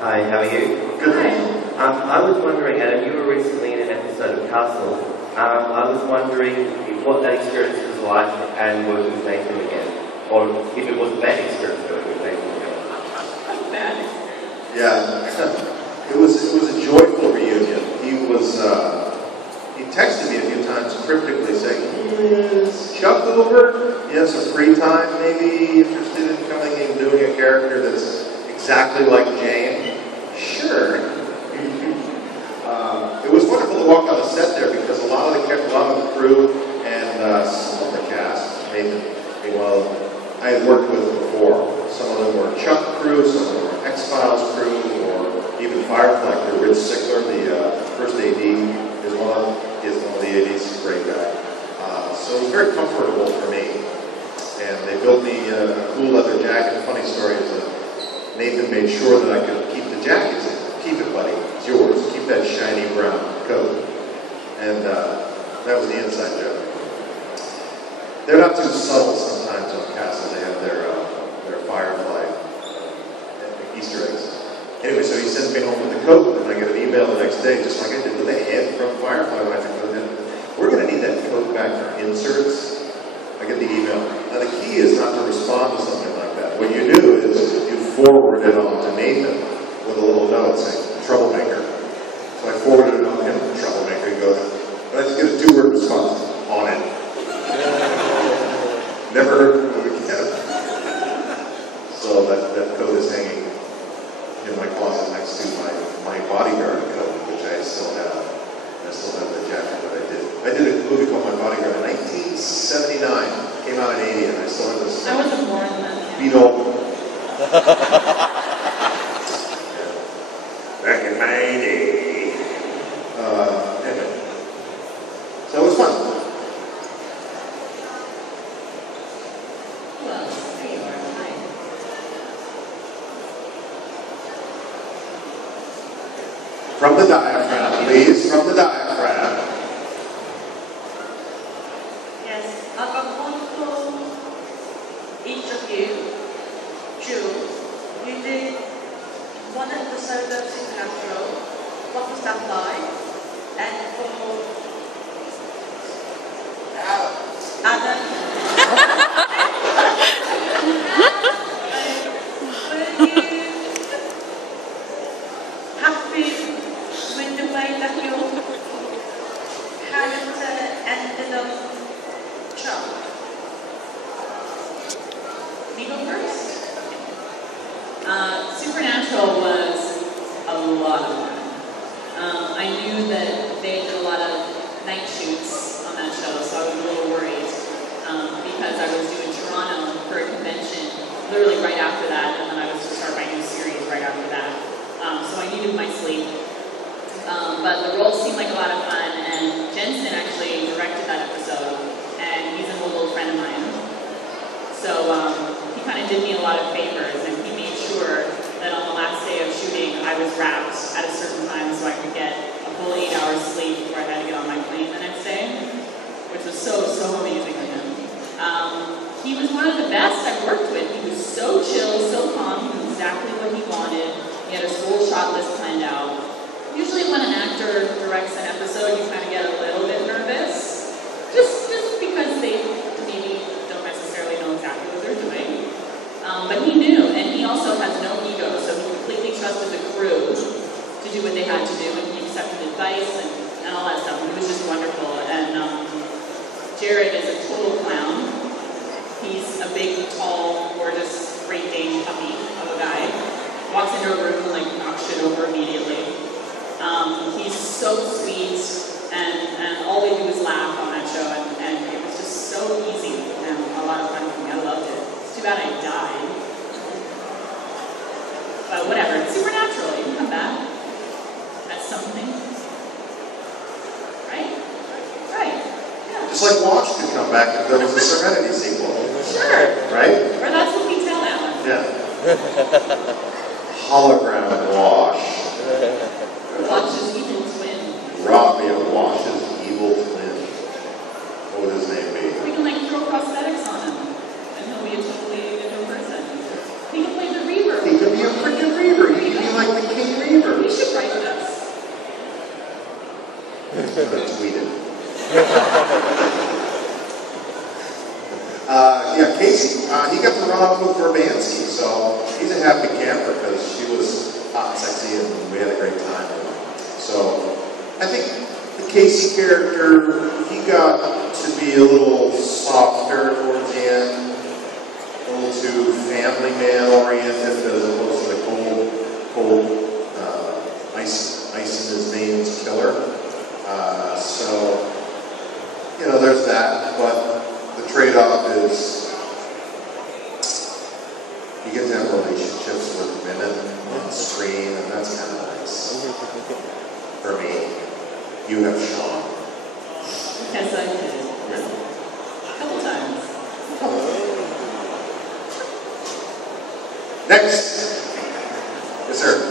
Hi, how are you? Good. I was wondering, Adam, you were recently in an episode of Castle. I was wondering what that experience was like and working with Nathan again, or if it was a bad experience working with Nathan again. Bad. Yeah, it was a joyful reunion. He texted me a few times cryptically saying, "Is Chuck over? You have some free time, maybe interested in coming and doing a character that's exactly like Jane?" Sure. It was wonderful to walk on the set there because a lot of the crew and some of the cast, Nathan, well, I had worked with before. Some of them were Chuck crew, some of them were X-Files crew, or even Firefly crew. Rich Sickler, the first AD, is one of the ADs, great guy. So it was very comfortable for me. And they built me a cool leather jacket. Funny story is that Nathan made sure that I could keep the jacket. He said, "Keep it, buddy. It's yours. Keep that shiny brown coat." And that was the inside joke. They're not too subtle sometimes on Castle. They have their Firefly Easter eggs. Anyway, so he sends me home with the coat, and I get an email the next day, just like I did with the head from Firefly when I took it in. "We're going to need that coat back for inserts." I get the email. Now the key is not to respond to something like that. What you do is you forward it on to Nathan with a little note saying, "Troublemaker." So I forwarded it on to him, "Troublemaker." He goes, but I just get a 2-word response, "On it." Never heard from him again. So that coat is hanging in my closet next to my bodyguard coat, which I still have. I still have the jacket that I did. I did a movie called My Bodyguard in 1979. Came out in 80, and I still have this. I wasn't born then. Beat old. Back in my day. Anyway. So it was fun. Well, there you are. Hi. From the diaphragm, please. From the diaphragm. Yes, Agaponto, each of you, Jewel, you did one episode of Supernatural. What was that like? And for Adam, were you happy with the way that your character ended up Chuck? Me go first? Supernatural was a lot of fun. I knew that they did a lot of night shoots on that show, so I was a little worried because I was doing Toronto for a convention literally right after that, and then I was to start my new series right after that. So I needed my sleep. But the role seemed like a lot of fun, and Jensen actually directed that episode, and he's an old friend of mine. So he kind of did me a lot of favors, and he made sure that on the last day of shooting, I was wrapped at a certain time so I could get a full 8 hours sleep before I had to get on my plane the next day, which was so amazing of him. He was one of the best I've worked with. He was so chill, so calm, he knew exactly what he wanted. He had his whole shot list planned out. Usually when an actor directs an episode, you kind of get a little bit nervous, just because they maybe don't necessarily know exactly what they're doing. But he knew, and he also has no ego, so he completely trusted the crew to do what they had to do, and he accepted advice and all that stuff. He was just wonderful. And Jared is a total clown. He's a big, tall, gorgeous, Great Dane puppy of a guy. Walks into a room and knocks shit over immediately. He's so sweet, and all we do is laugh on that show, and it was just so easy and a lot of fun for me. I loved it. It's too bad I died. But whatever, it's Supernatural, you can come back. That's something. Right? Right. Yeah. Just like Wash could come back if there was a Serenity sequel. Sure. Right? Or that's what we tell Alan. Yeah. Hologram Wash. Wash's evil twin. Robbie of Wash's evil twin. What would his name be? We can throw prosthetics on him, and he'll be a totally different person. He can play the Reaver. He could be a freaking Reaver. He could be like the been tweeted. Yeah, Casey, he got to run off with Verbansky, so he's a happy camper because she was hot and sexy and we had a great time. So I think the Casey character, he got to be a little softer towards the end, a little too family man oriented as opposed to the cold ice in his veins killer. So, you know, there's that, but the trade-off is you get to have relationships with women on screen, and that's kind of nice. For me, you have Sean. Yes, I did. A couple times. Next. Yes, sir.